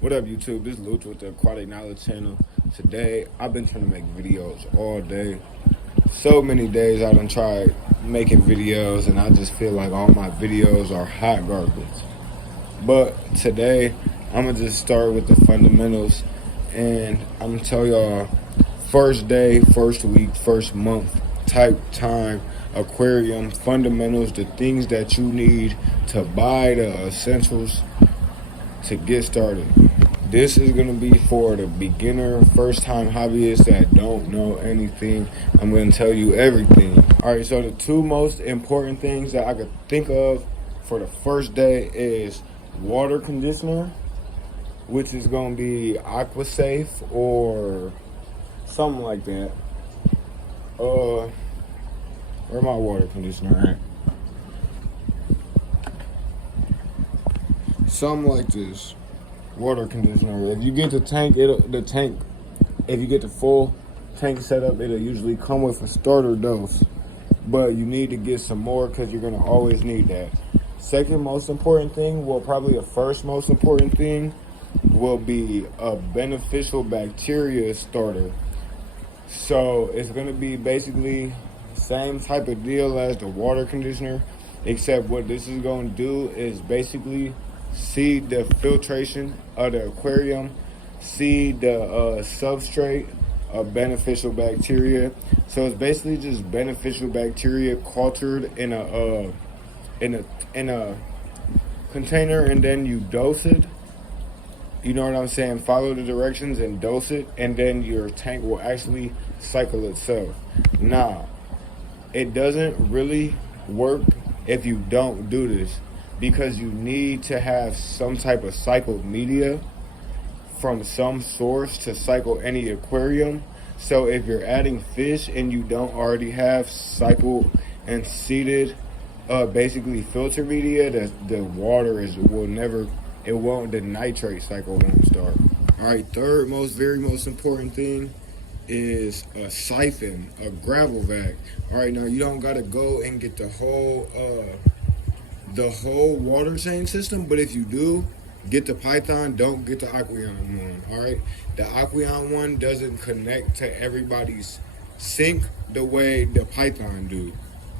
What up, YouTube? This is Luch with the Aquatic Knowledge Channel. Today, I've been trying to make videos all day. So many days I done tried making videos, and I just feel like all my videos are hot garbage. But today, I'm going to just start with the fundamentals, and I'm going to tell y'all first day, first week, first month type time aquarium fundamentals, the things that you need to buy, the essentials to get started. This is going to be for the beginner, first time hobbyists that don't know anything. I'm going to tell you everything. Alright, so the two most important things that I could think of for the first day is water conditioner, which is going to be AquaSafe or something like that. Where my water conditioner at? Something like this. Water conditioner. If you get the tank, if you get the full tank set up, it'll usually come with a starter dose. But you need to get some more because you're gonna always need that. Second most important thing, well, probably the first most important thing, will be a beneficial bacteria starter. So it's gonna be basically same type of deal as the water conditioner, except what this is gonna do is basically see the filtration of the aquarium, see the substrate of beneficial bacteria. So it's basically just beneficial bacteria cultured in a container, and then you dose it. You know what I'm saying? Follow the directions and dose it, and then your tank will actually cycle itself. Now, it doesn't really work if you don't do this, because you need to have some type of cycled media from some source to cycle any aquarium. So if you're adding fish and you don't already have cycled and seeded basically filter media, the water the nitrate cycle won't start. All right, third very most important thing is a siphon, a gravel vac. All right, now you don't gotta go and get the whole water chain system, but if you do, get the Python, don't get the Aquarium one. All right, the Aquarium one doesn't connect to everybody's sink the way the Python do.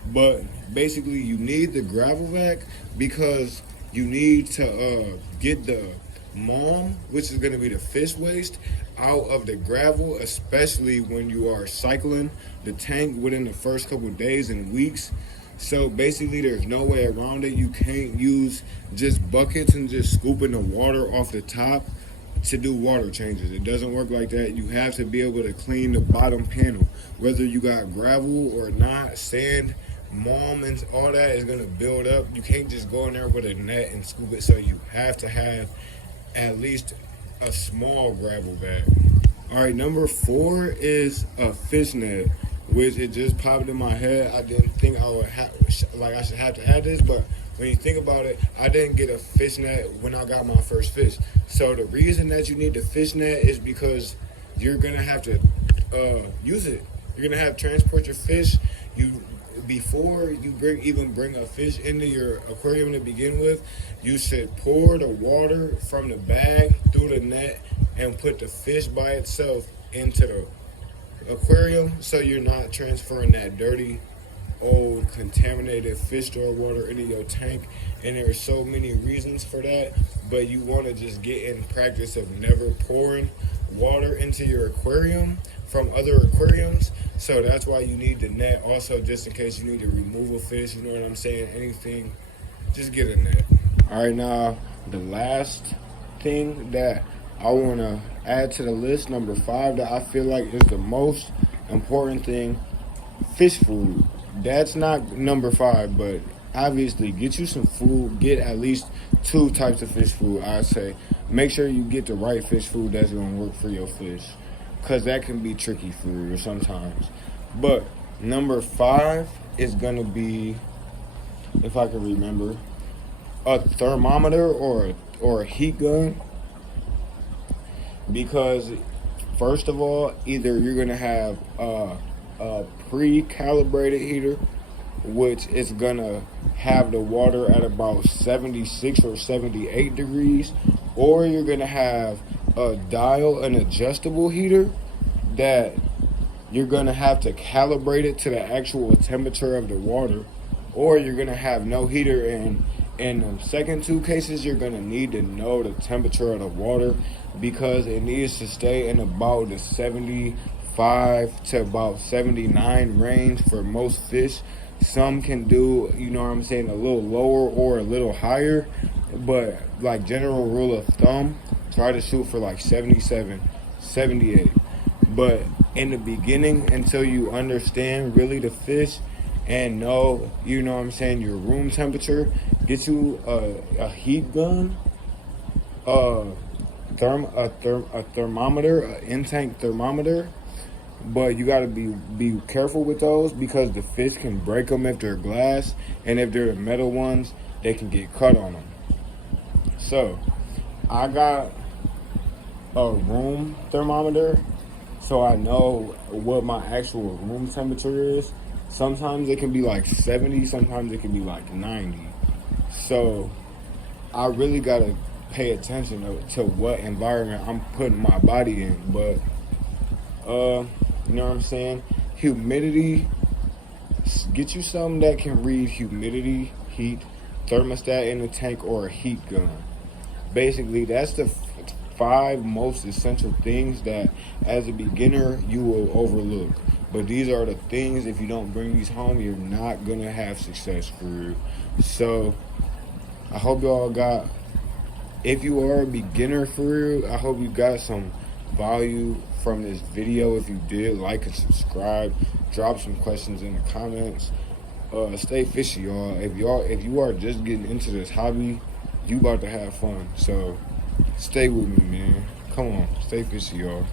But basically, you need the gravel vac because you need to get the mom, which is going to be the fish waste, out of the gravel, especially when you are cycling the tank within the first couple of days and weeks. So basically, there's no way around it. You can't use just buckets and just scooping the water off the top to do water changes. It doesn't work like that. You have to be able to clean the bottom panel, whether you got gravel or not, sand, mom, and all that is gonna build up. You can't just go in there with a net and scoop it. So you have to have at least a small gravel bag. All right, number 4 is a fishnet, which it just popped in my head. I didn't think I would I should have to add this, but when you think about it, I didn't get a fishnet when I got my first fish. So the reason that you need the fishnet is because you're gonna have to use it. You're gonna have to transport your fish. Before you bring a fish into your aquarium to begin with, you should pour the water from the bag through the net and put the fish by itself into the aquarium, so you're not transferring that dirty, old, contaminated fish store water into your tank. And there's so many reasons for that, but you want to just get in practice of never pouring water into your aquarium from other aquariums. So that's why you need the net. Also, just in case you need to remove a fish, you know what I'm saying, anything, just get a net. All right, now the last thing that I want to add to the list, number 5, that I feel like is the most important thing, fish food. That's not number 5, but obviously get you some food. Get at least 2 types of fish food, I'd say. Make sure you get the right fish food that's going to work for your fish, because that can be tricky for you sometimes. But number 5 is going to be, if I can remember, a thermometer or a heat gun. Because first of all, either you're going to have a pre-calibrated heater, which is going to have the water at about 76 or 78 degrees, or you're gonna have a dial, an adjustable heater that you're gonna have to calibrate it to the actual temperature of the water, or you're gonna have no heater. And in the second two cases, you're gonna need to know the temperature of the water, because it needs to stay in about the 75 to about 79 range for most fish. Some can do, you know what I'm saying, a little lower or a little higher, but like general rule of thumb, try to shoot for like 77, 78. But in the beginning, until you understand really the fish and know, you know what I'm saying, your room temperature, get you a heat gun, a thermometer, an in-tank thermometer. But you gotta be careful with those, because the fish can break them if they're glass, and if they're the metal ones, they can get cut on them. So I got a room thermometer, so I know what my actual room temperature is. Sometimes it can be like 70, sometimes it can be like 90. So I really gotta pay attention to what environment I'm putting my body in. But you know what I'm saying? Humidity, get you something that can read humidity, heat, thermostat in the tank, or a heat gun. Basically, that's the 5 most essential things that as a beginner you will overlook. But these are the things, if you don't bring these home, you're not gonna have success for you. So I hope y'all got, if you are a beginner for real, I hope you got some value from this video. If you did, like and subscribe, drop some questions in the comments. Stay fishy, y'all. If you are just getting into this hobby, you about to have fun. So stay with me, man. Come on, stay fishy, y'all.